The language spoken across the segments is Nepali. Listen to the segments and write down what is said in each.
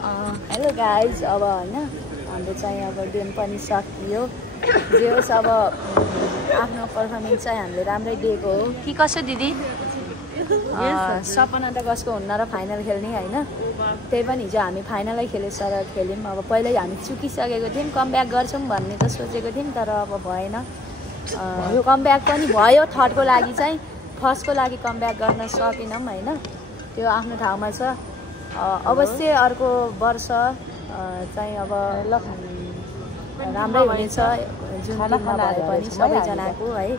हेलो गाइज, अब होइन हाम्रो चाहिँ अब गेम पनि सकियो। जे होस् अब आफ्नो पर्फर्मेन्स चाहिँ हामीले राम्रै दिएको हो कि कसो दिदी? सपना त कसको हुन्न र फाइनल खेल्ने होइन। त्यही पनि हिजो हामी फाइनलै खेल्यौँ। अब पहिल्यै हामी चुकिसकेको थियौँ, कमब्याक गर्छौँ भन्ने त सोचेको थियौँ, तर अब भएन। कमब्याक पनि भयो थर्डको लागि चाहिँ, फर्स्टको लागि कमब्याक गर्न सकेनौँ होइन। त्यो आफ्नो ठाउँमा छ। अवश्य अर्को वर्ष चाहिँ अब राम्रै हुनेछ, जुन टिममा भए पनि सबैजनाको है।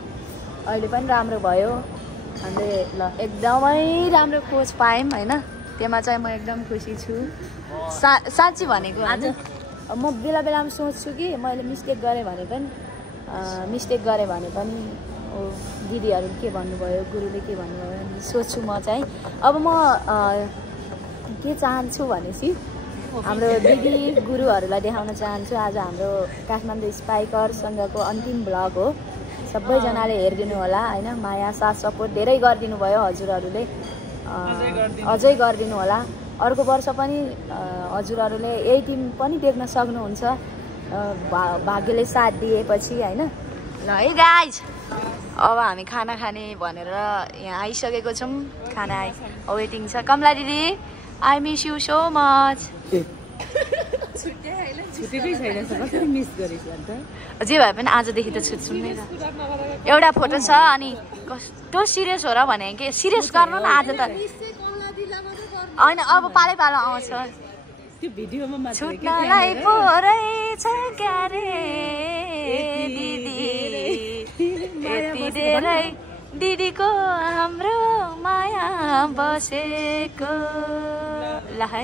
अहिले पनि राम्रो भयो, हामीले एकदमै राम्रो कोच पायौँ होइन। त्यसमा चाहिँ म एकदम खुसी छु। साँच्ची भनेको आज म बेला बेलामा सोच्छु कि मैले मिस्टेक गरेँ भने पनि दिदीहरू के भन्नुभयो, गुरुले के भन्नुभयो सोच्छु म चाहिँ। अब म के चाहन्छु भनेपछि हाम्रो दिदी गुरुहरूलाई देखाउन चाहन्छु। आज हाम्रो काठमाडौँ स्पाइकरसँगको अन्तिम भ्लग हो। सबैजनाले हेरिदिनु होला होइन। माया साथ सपोर्ट धेरै गरिदिनु भयो हजुरहरूले, अझै गरिदिनु होला। अर्को वर्ष पनि हजुरहरूले यही टिम पनि देख्न सक्नुहुन्छ, भाग्यले साथ दिएपछि होइन। ल है गाइज, अब हामी खाना खाने भनेर यहाँ आइसकेको छौँ। खाना वेटिङ छ। कमला दिदी, I miss you so much. जे भए पनि आजदेखि त छुट्छु नि। एउटा फोटो छ अनि कस्तो सिरियस हो र भने कि सिरियस गर्नु न आज त होइन। अब पालै पालो आउँछ छुट्नलाई पो रहेछ क्यारे दिदी, यति धेरै दिदीको हाम्रो माया बसेको। ल है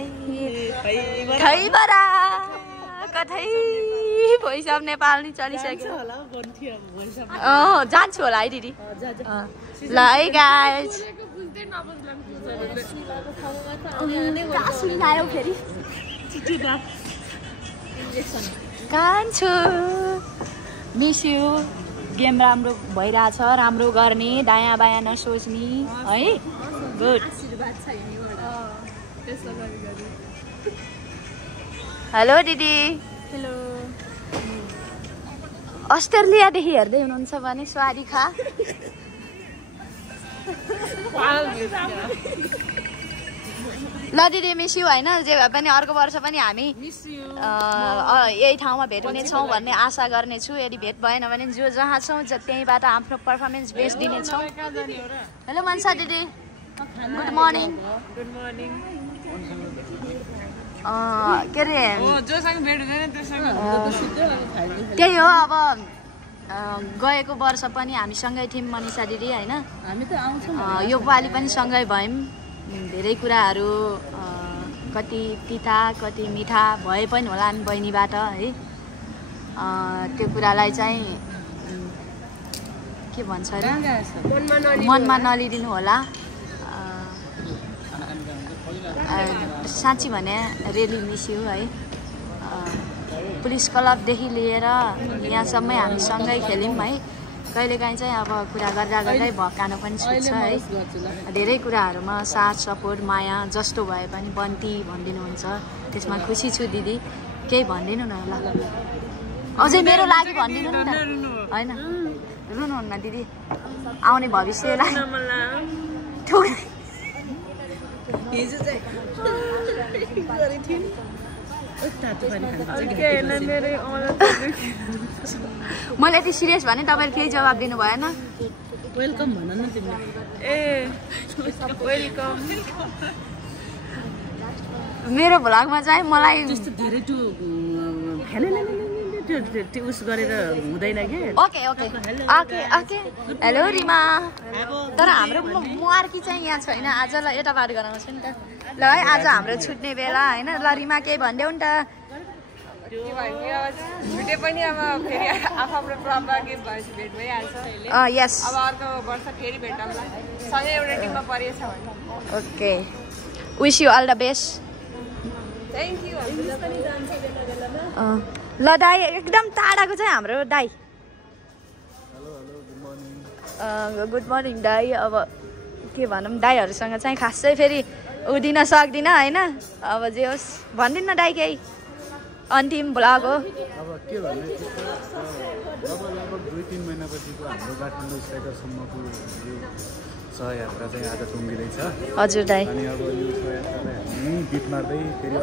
खैबरा कतै भोइस अफ नेपाल नि चलिसक्यो। जान्छु होला है दिदी। ल है गाइज, कान्छु मिस यु। गेम राम्रो भइरहेछ, राम्रो गर्ने, दायाँ बायाँ नसोच्ने है। गुड। हेलो दिदी। हेलो। अस्ट्रेलियादेखि हेर्दै हुनुहुन्छ भने स्वारिखा। ल दिदी मिस यु होइन। जे भए पनि अर्को वर्ष पनि हामी यही ठाउँमा भेट हुनेछौँ भन्ने आशा गर्नेछु। यदि भेट भएन भने जो जहाँ छौँ त्यहीँबाट आफ्नो पर्फर्मेन्स बेस्ट दिनेछौँ। हेलो मनसा दिदी, गुड मर्निङ। Good morning. के अरे त्यही हो। अब गएको वर्ष पनि हामी सँगै थियौँ मनिषा दिदी होइन। यो पालि पनि सँगै भयौँ। धेरै कुराहरू कति तिता कति मिठा भए पनि होला नि बहिनीबाट है। त्यो कुरालाई चाहिँ के भन्छ अरे मनमा नलिदिनु होला। साँच्ची भने रियली मिस यु है। पुलिस क्लबदेखि लिएर यहाँसम्म हामी सँगै खेल्यौँ है। कहिलेकाहीँ चाहिँ अब कुरा गर्दा गर्दै भक्कानु पनि छुट्छ है। धेरै कुराहरूमा साथ सपोर्ट माया जस्तो भए पनि बन्ती भनिदिनुहुन्छ, त्यसमा खुसी छु दिदी। केही भनिदिनु न ल, अझै मेरो लागि भनिदिनु नि त होइन। रुनुहुन्न दिदी, आउने भविष्यलाई मैले यति सिरियस भने तपाईँले केही जवाब दिनु भएन। वेलकम भन न तिमीले। ए वेलकम। मेरो भ्लगमा चाहिँ मलाई त्यस्तो धेरै उस गरेर हुँदैन के। Okay okay okay okay. Hello Rima. तर हाम्रो मुआर्की चाहिँ यहाँ छैन आज। ल यता बात गराउँछु नि त। ल है आज हाम्रो छुट्ने बेला होइन। ल रिमा केही भनिदेऊ नि त। छुटे पनि अब फेरि आफ्नो क्लबमा के भएपछि भेट भइहाल्छ। यस, अब अर्को वर्ष फेरि भेटौँला, सँगै एउटा टिममा परिएछ भने। Okay, wish you all the best. Thank you. ल दाई, एकदम टाढाको चाहिँ हाम्रो दाई। गुड मर्निङ दाई। अब के भनौँ, दाईहरूसँग चाहिँ खासै फेरि उठिन सक्दिनँ होइन अब जे होस् भनिदिनु न दाइ केही अन्तिम भ्लग हो अब के भन्ने लगभग 2-3 महिनापछिको हाम्रो काठमाडौँ स्ट्राइकरसम्मको यो सहयात्रा चाहिँ आज टुङ्गिँदैछ हजुर दाइ अनि अब यो सहयात्रालाई हामी बिट मार्दै फेरि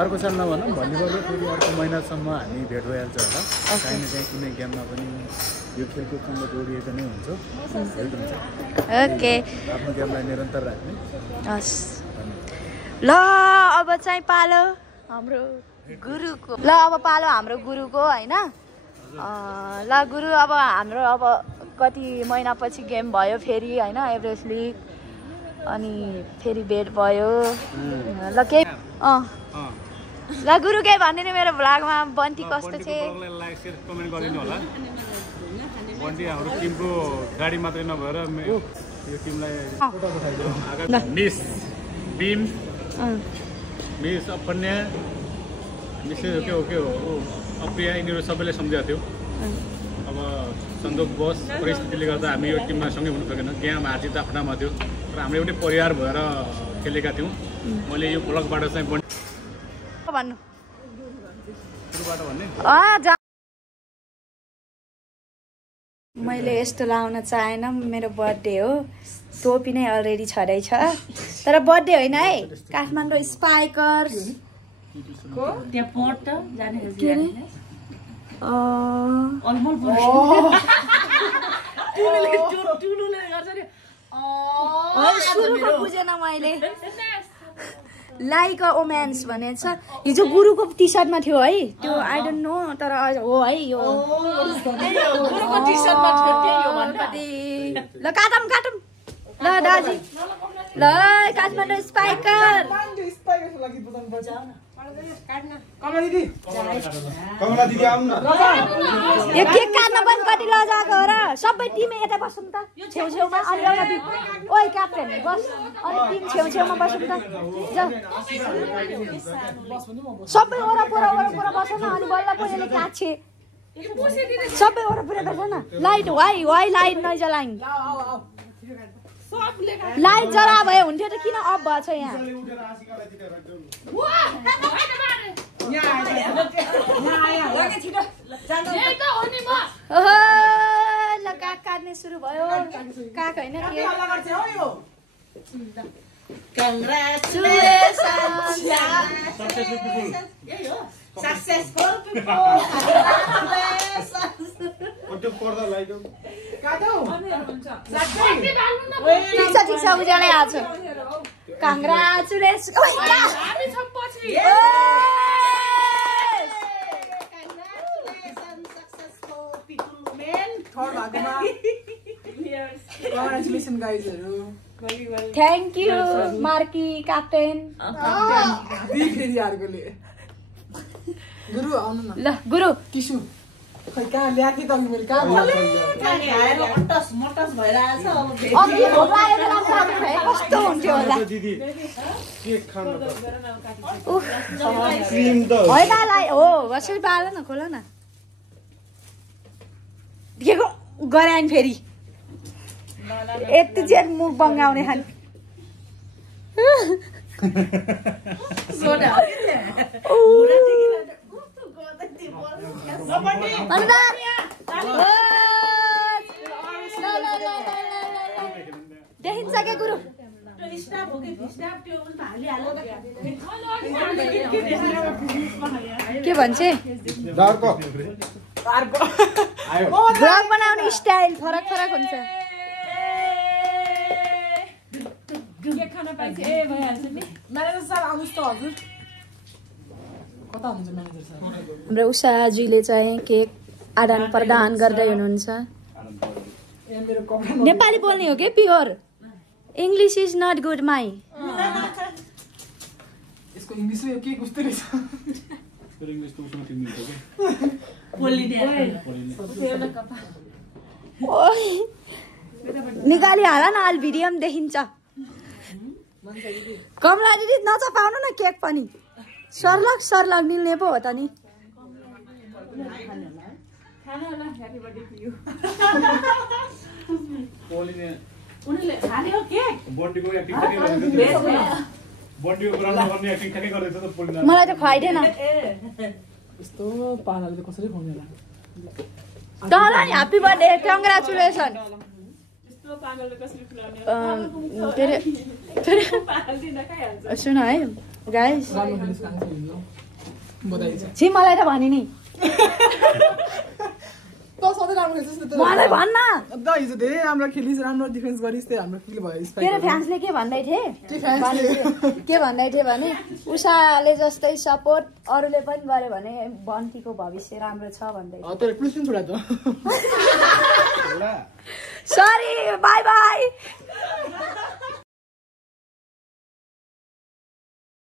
अर्को साल नभनौँ भन्नुभयो फेरि अर्को महिनासम्म हामी भेट भइहाल्छ होला काहीँ न काहीँ कुनै गेममा पनि यो खेलकुदसँग जोडिएको नै हुन्छ ओके आफ्नो गेमलाई निरन्तर राख्ने हस् ल अब चाहिँ पालो हाम्रो गुरुको होइन ल गुरु अब हाम्रो अब कति महिनापछि गेम भयो फेरि होइन एभरेस्ट लिग अनि फेरि भेट भयो ल केही ल गुरु केही भनिदिनु मेरो भ्लगमा बन्टी कस्तो थियो कमेन्ट गरिदिनु होला बन्टी हाम्रो टिमको गाडी मात्रै नभएर यो टिमलाई मिस बिम मिस अपन्या मिसेस के हो अप्रिया यिनीहरू सबैले सम्झाएको थियो अब सन्दोकवश परिस्थितिले गर्दा हामी यो टिममा सँगै हुनु सकेन गेम हार जित आफ्नामा थियो र हाम्रो एउटै परिवार भएर खेलेका थियौँ मैले यो ब्लगबाट चाहिँ भन्नु सुरुबाट भन्ने मैले यस्तो लाउन चाहेन मेरो बर्थडे हो टोपी नै अलरेडी छँदैछ तर बर्थडे होइन है काठमाडौँ स्पाइकर्स बुझेन मैले लाइक अ ओमेन्स भनेको छ हिजो गुरुको टी सर्टमा थियो है त्यो आई डोन्ट नो तर हो है यो ल काटौँ ल दाजी ल काठमाडौँ स्पाइकर यो केक काट्न पनि कति लजाको हो र सबै टिम यता बस्नु त छेउछेउमा अनि एउटा ओइ क्याप्टेन बस अनि टिम छेउछेउमा बस्नु त सबै वरपर बस्नु न अनि बल्ल पो यसले काट्छे सबै वरपर बस्नु न लाइट वाइ लाइट नै जलाइन लाइट जला भए हुन्थ्यो त किन अफ भएको छ यहाँ ल काग काट्ने सुरु भयो काग होइन ठिक छ उज्यालै आएको छ congratulation thank you marquee captain गुरु आउनु न ल गुरु टिसु खै कहाँ ल्याथि त मैले कहाँ मटस भइरहेछ कस्तो हुन्थ्यो होला होइन हो कसरी पाल न खोल न दिएको गरे फेरि यति चाहिँ मुख बङ्गाउने खाने देखिन्छ के गुरु के भन्छ भ्लग बनाउने स्टाइल फरक फरक हुन्छ हाम्रो उषाजीले चाहिँ केक आदान प्रदान गर्दै हुनुहुन्छ नेपाली बोल्ने हो कि pure English is not good माई निकाली हाल न अहिले भिडियो पनि देखिन्छ कमला दिदी नचपाउनु न केक पनि सर्लक मिल्ने पो हो त नि उनीले खाने हो के बन्टीको एक्टिङ ठ्याक्कै गर्दैछ बन्टीको कुरा नगर्ने एक्टिङ ठ्याक्कै गर्दैछ त पुलिना मलाई त खुवाइदेन यस्तो पाराले त कसरी खुवाउने होला तँलाई नि ह्याप्पी बर्थडे कङ्ग्रेचुलेसन सुन है गाइस राम्रो खेलिस् कान्छ हिजो बधाई छ छि मलाई त भनि नि त सधैँ राम्रो खेल्छस् नि त मलाई भन्न त हिजो धेरै राम्रो खेलिस् राम्रो डिफेन्स गरिस् त्यही हाम्रो फिल भयो तेरो फ्यान्सले के भन्दै थिए के फ्यान्सले के भन्दै थिए भने उषाले जस्तै सपोर्ट अरूले पनि गरे भने बन्टीको भविष्य राम्रो छ भन्दै तेरो प्लस पनि छोडा त सरी बाई बाई